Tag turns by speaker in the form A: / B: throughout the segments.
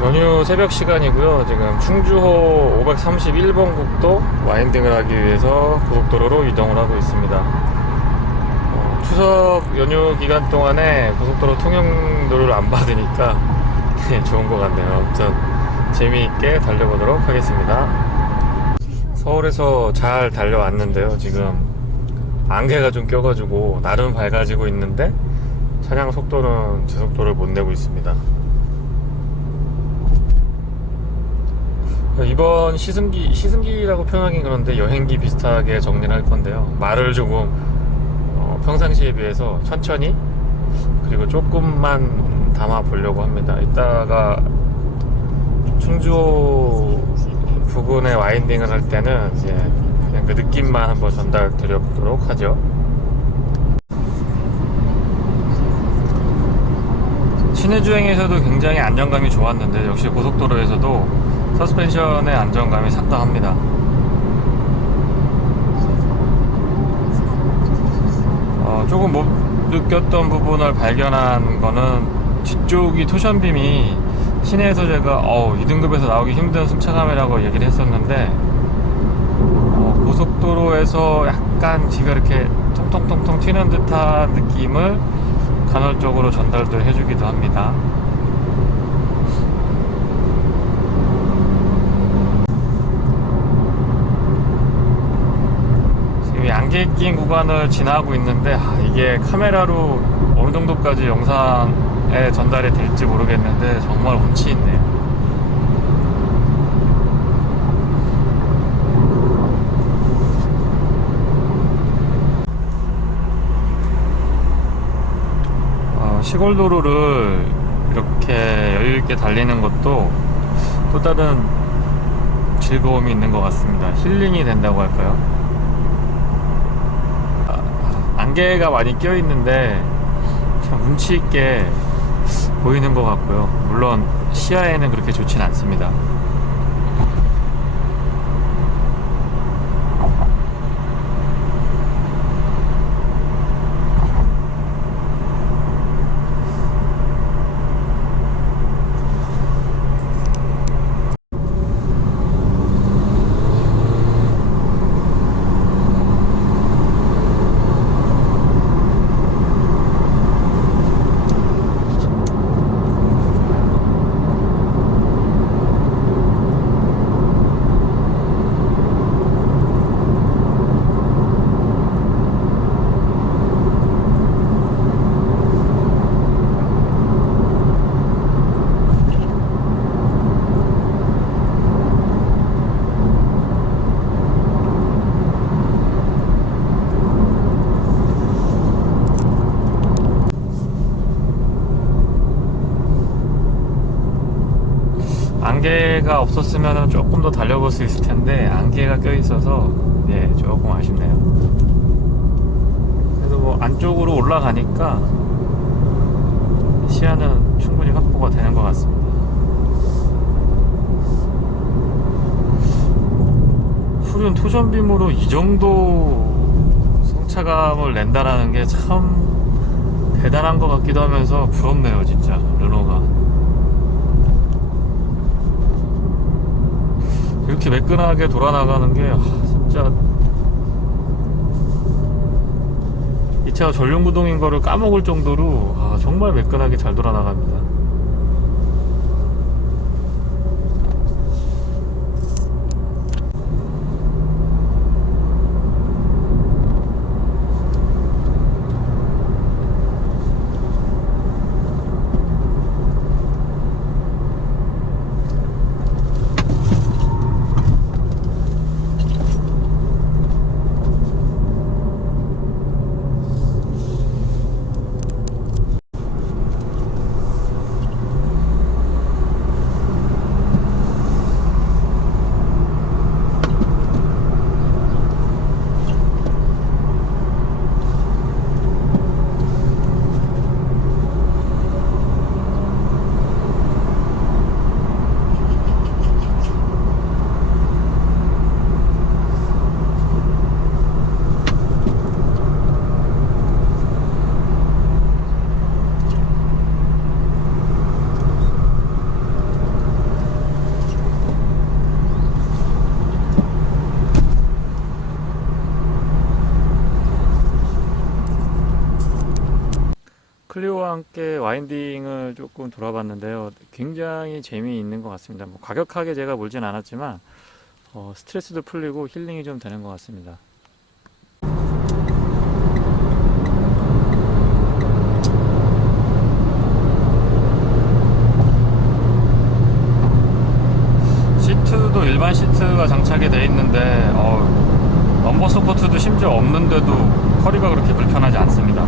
A: 연휴 새벽 시간이고요. 지금 충주호 531번 국도 와인딩을 하기 위해서 고속도로로 이동을 하고 있습니다. 어, 추석 연휴 기간 동안에 고속도로 통행료를 안 받으니까 네, 좋은 것 같네요. 아무튼 재미있게 달려보도록 하겠습니다. 서울에서 잘 달려왔는데요. 지금 안개가 좀 껴가지고 나름 밝아지고 있는데 차량 속도는 제 속도를 못 내고 있습니다. 이번 시승기 시승기라고 표현하긴 그런데 여행기 비슷하게 정리를 할 건데요. 말을 조금 어, 평상시에 비해서 천천히 그리고 조금만 담아 보려고 합니다. 이따가 충주 부근에 와인딩을 할 때는 이제 그냥 그 느낌만 한번 전달 드려보도록 하죠. 시내 주행에서도 굉장히 안정감이 좋았는데 역시 고속도로에서도 서스펜션의 안정감이 상당합니다. 어, 조금 못 느꼈던 부분을 발견한 거는 뒤쪽이 토션빔이 시내에서 제가 어, 2등급에서 나오기 힘든 승차감이라고 얘기를 했었는데 어, 고속도로에서 약간 뒤가 이렇게 통통통통 튀는 듯한 느낌을 간헐적으로 전달도 해주기도 합니다. 낀 구간을 지나고 있는데 아, 이게 카메라로 어느 정도까지 영상에 전달이 될지 모르겠는데 정말 운치 있네요. 어, 시골 도로를 이렇게 여유 있게 달리는 것도 또 다른 즐거움이 있는 것 같습니다. 힐링이 된다고 할까요? 아, 안개가 많이 껴 있는데 참 운치 있게 보이는 것 같고요. 물론 시야에는 그렇게 좋진 않습니다. 안개가 없었으면 조금 더 달려볼 수 있을 텐데 안개가 껴 있어서 예 조금 아쉽네요. 그래도 뭐 안쪽으로 올라가니까 시야는 충분히 확보가 되는 것 같습니다. 푸른 토전빔으로 이 정도 성차감을 낸다라는 게 참 대단한 것 같기도 하면서 부럽네요, 진짜 르노가. 이렇게 매끈하게 돌아나가는 게 아, 진짜 이 차가 전륜구동인 거를 까먹을 정도로 아, 정말 매끈하게 잘 돌아나갑니다. 친구와 함께 와인딩을 조금 돌아봤는데요. 굉장히 재미있는 것 같습니다. 뭐 과격하게 제가 몰진 않았지만 어, 스트레스도 풀리고 힐링이 좀 되는 것 같습니다. 시트도 일반 시트가 장착이 되어 있는데 어, 넘버 서포트도 심지어 없는데도 허리가 그렇게 불편하지 않습니다.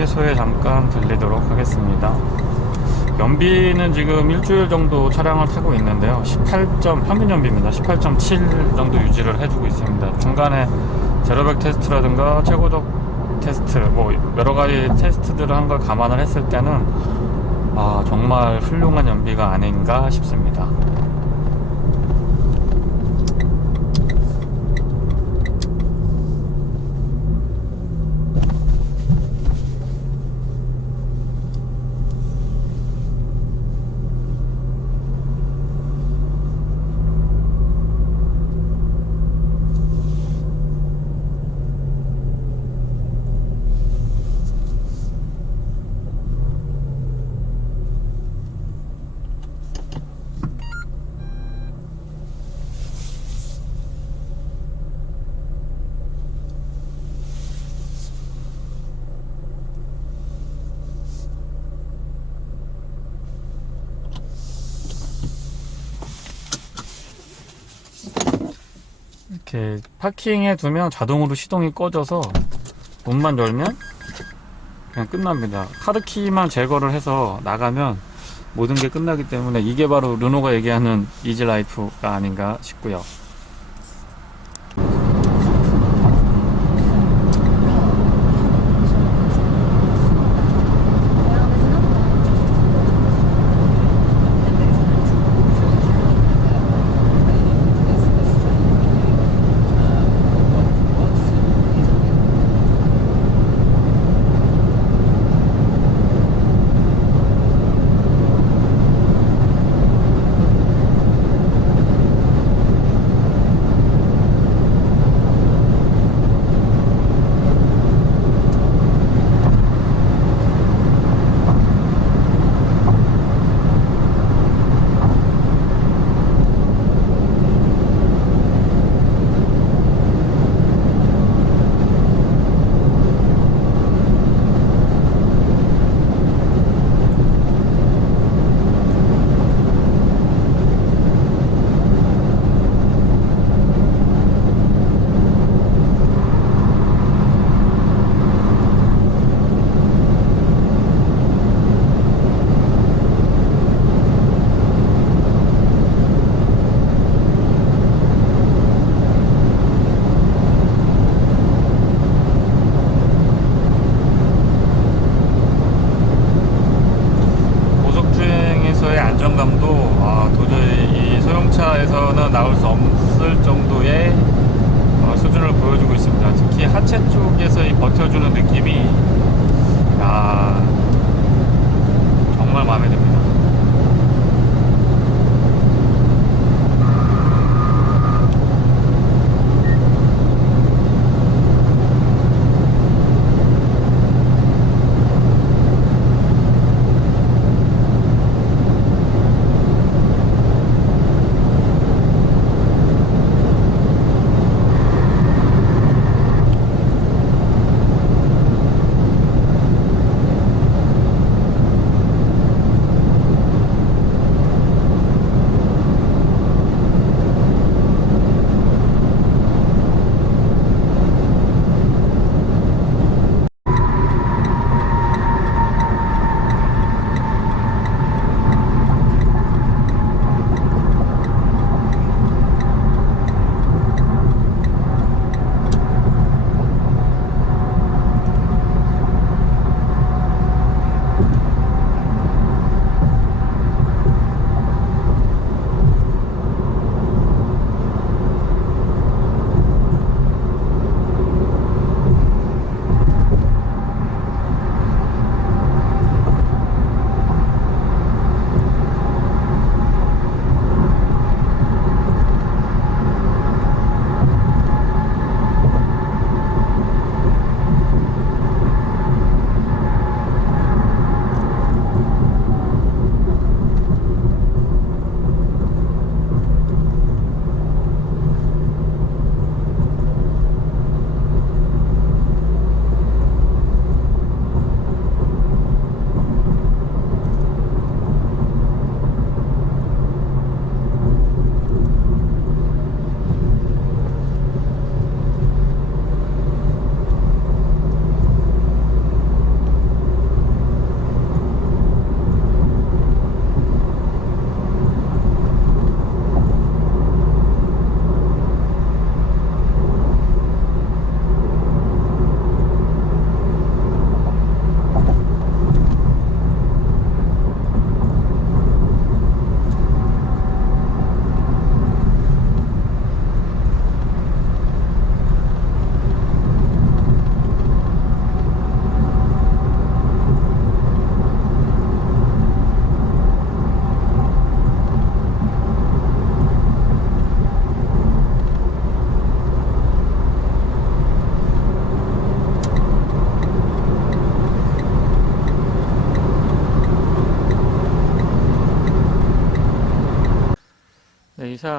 A: 휴게소에 잠깐 들리도록 하겠습니다. 연비는 지금 일주일 정도 차량을 타고 있는데요. 18점 평균 연비입니다. 18.7 정도 유지를 해주고 있습니다. 중간에 제로백 테스트라든가 최고적 테스트, 뭐 여러 가지 테스트들을 한 걸 감안을 했을 때는 아 정말 훌륭한 연비가 아닌가 싶습니다. 이렇게 파킹해 두면 자동으로 시동이 꺼져서 문만 열면 그냥 끝납니다. 카드키만 제거를 해서 나가면 모든 게 끝나기 때문에 이게 바로 르노가 얘기하는 이지라이프가 아닌가 싶고요. 고속주행에서의 안정감도 아, 도저히 이 소형차에서는 나올 수 없을 정도의 어, 수준을 보여주고 있습니다. 특히 하체 쪽에서 이 버텨주는 느낌이 야, 정말 마음에 듭니다.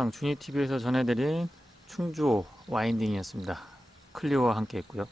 A: 이상 주니TV에서 전해드린 충주호 와인딩이었습니다. 클리오와 함께 했고요.